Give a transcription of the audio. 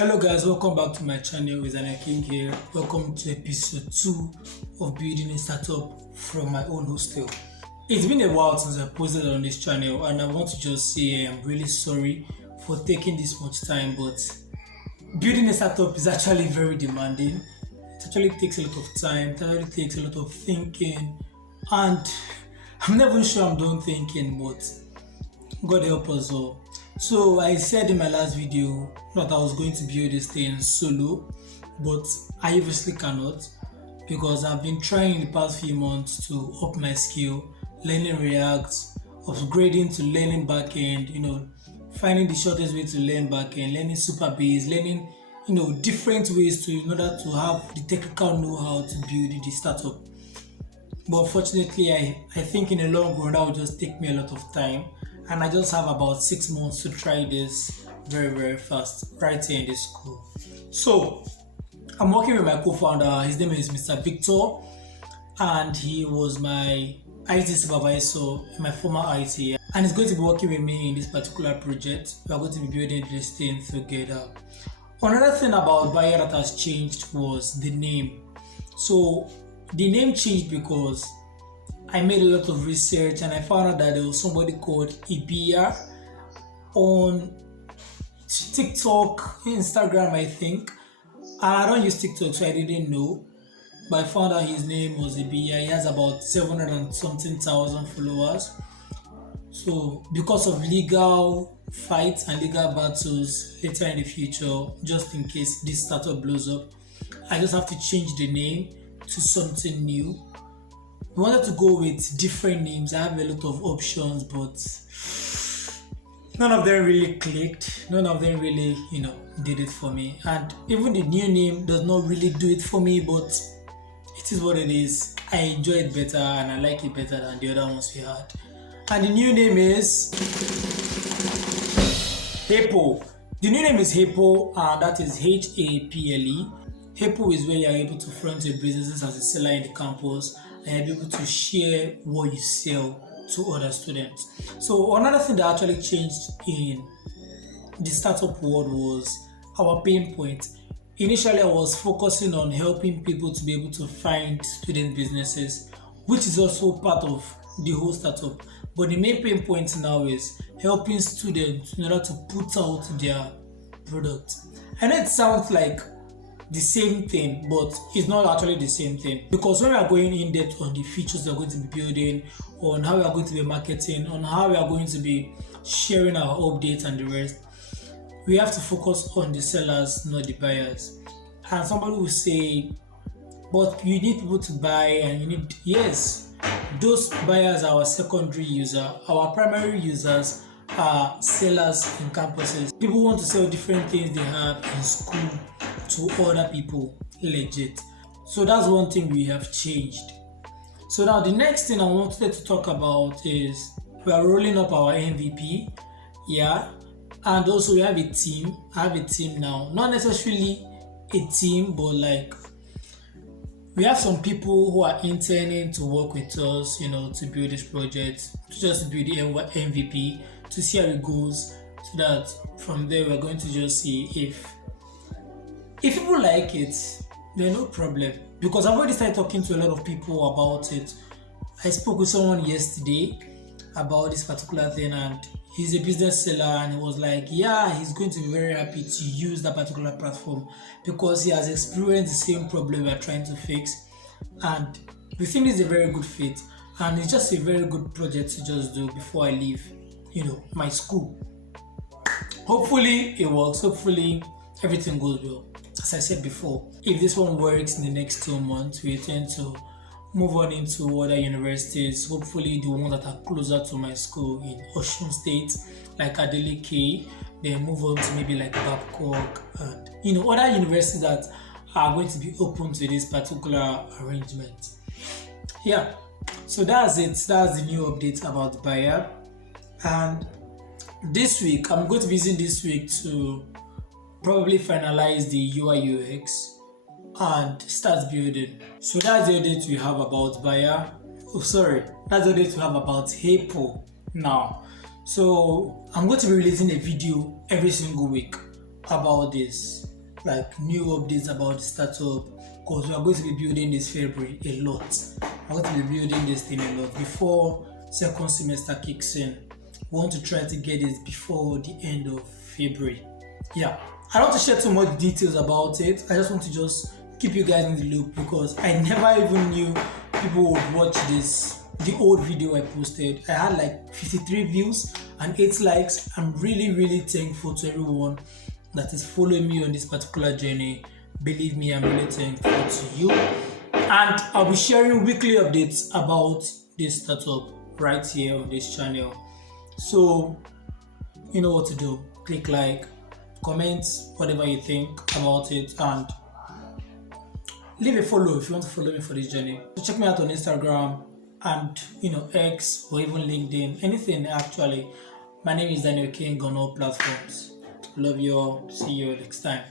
Hello guys, welcome back to my channel. It's King here. Welcome to episode 2 of building a startup from my own hostel. It's been a while since I posted on this channel and I want to just say I'm really sorry for taking this much time, but building a startup is actually very demanding. It actually takes a lot of time, it actually takes a lot of thinking, and I'm never even sure I'm done thinking, but God help us all. So I said in my last video that I was going to build this thing solo, but I obviously cannot because I've been trying in the past few months to up my skill, learning React, upgrading to learning backend, finding the shortest way to learn backend, learning super base, learning, different ways in order to have the technical know-how to build the startup. But unfortunately, I think in the long run that will just take me a lot of time. And I just have about 6 months to try this very, very fast right here in this school. So I'm working with my co-founder. His name is Mr. Victor, and he was my IT supervisor in my former IT. And he's going to be working with me in this particular project. We are going to be building this thing together. Another thing about Bayer that has changed was the name. So the name changed because I made a lot of research and I found out that there was somebody called Ibia on TikTok, Instagram, I think. And I don't use TikTok, so I didn't know. But I found out his name was Ibia. He has about 700 and something thousand followers. So because of legal fights and legal battles later in the future, just in case this startup blows up, I just have to change the name to something new. We wanted to go with different names. I have a lot of options, but none of them really clicked. None of them really, did it for me. And even the new name does not really do it for me, but it is what it is. I enjoy it better and I like it better than the other ones we had. And the new name is Haple. The new name is Haple, and that is Haple. Haple is where you are able to front your businesses as a seller in the campus and you're able to share what you sell to other students. So another thing that actually changed in the startup world was our pain point. Initially, I was focusing on helping people to be able to find student businesses, which is also part of the whole startup. But the main pain point now is helping students in order to put out their product. I know it sounds like the same thing, but it's not actually the same thing, because when we are going in depth on the features we are going to be building, on how we are going to be marketing, on how we are going to be sharing our updates and the rest, we have to focus on the sellers, not the buyers. And somebody will say, but you need people to buy and yes, those buyers are our secondary user. Our primary users are sellers in campuses. People want to sell different things they have in school to other people, legit. So that's one thing we have changed. So now the next thing I wanted to talk about is we are rolling up our MVP, and also we have a team. I have a team now, not necessarily a team, but we have some people who are intending to work with us, to build this project, to just build the MVP, to see how it goes, so that from there we're going to just see if people like it, then no problem. Because I've already started talking to a lot of people about it. I spoke with someone yesterday about this particular thing, and he's a business seller, and he was like, he's going to be very happy to use that particular platform because he has experienced the same problem we're trying to fix, and we think it's a very good fit, and it's just a very good project to just do before I leave, my school. Hopefully it works. Hopefully everything goes well. As I said before, if this one works in the next 2 months, we intend to move on into other universities, hopefully the ones that are closer to my school in Osun State, like Adeleke, then move on to maybe like Babcock and other universities that are going to be open to this particular arrangement. So that's it. That's the new update about Bayer. And this week, I'm going to be using this week to probably finalize the UI UX and start building. So that's the update we have about Bayer. That's the update we have about Haple now. So I'm going to be releasing a video every single week about this. like new updates about the startup, because we are going to be building this February a lot. I'm going to be building this thing a lot before second semester kicks in. We want to try to get it before the end of February. Yeah, I don't want to share too much details about it. I just want to just keep you guys in the loop because I never even knew people would watch the old video I posted. I had like 53 views and 8 likes. I'm really thankful to everyone that is following me on this particular journey. Believe me, I'm really thankful to you. And I'll be sharing weekly updates about this startup right here on this channel. So you know what to do. Click like, comment whatever you think about it, and leave a follow if you want to follow me for this journey. So check me out on Instagram and X or even LinkedIn, anything actually. My name is Daniel King on all platforms. Love you all. See you next time.